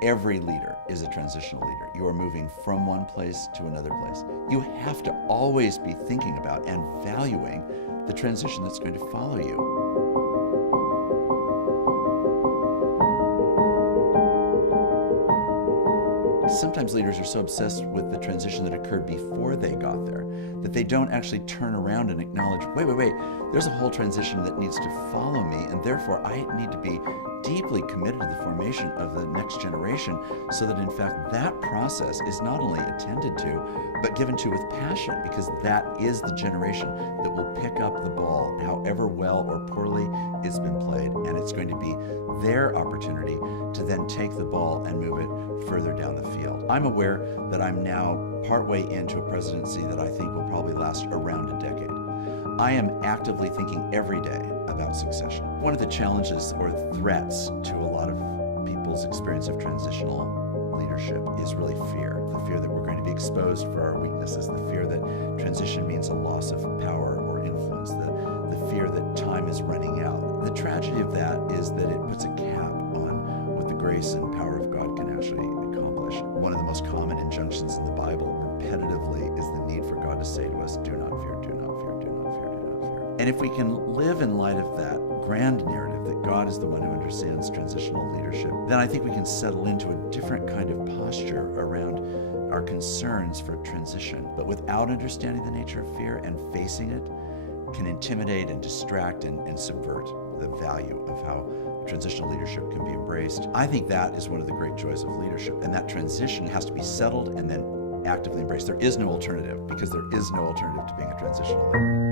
Every leader is a transitional leader. You are moving from one place to another place. You have to always be thinking about and valuing the transition that's going to follow you. Sometimes leaders are so obsessed with the transition that occurred before they got there that they don't actually turn around and acknowledge, wait, there's a whole transition that needs to follow me, and therefore I need to be deeply committed to the formation of the next generation so that in fact that process is not only attended to, but given to with passion, because that is the generation that will pick up the ball however well or poorly it's been played, and it's going to be their opportunity to then take the ball and move it further down the field. I'm aware that I'm now partway into a presidency that I think will probably last around a decade. I am actively thinking every day about succession. One of the challenges or threats to a lot of people's experience of transitional leadership is really fear. The fear that we're going to be exposed for our weaknesses, the fear that transition means a loss of power or influence, the fear that time is running out. The tragedy of that is that it puts a cap on what the grace and power of God can actually accomplish. One of the most common injunctions in the Bible repetitively is the need for God to say to us, do not fear, do not fear, do not fear, do not fear. And if we can live in light of that grand narrative that God is the one who understands transitional leadership, then I think we can settle into a different kind of posture around our concerns for transition. But without understanding the nature of fear and facing it, can intimidate and distract and subvert the value of how transitional leadership can be embraced. I think that is one of the great joys of leadership, and that transition has to be settled and then actively embraced. There is no alternative, because there is no alternative to being a transitional leader.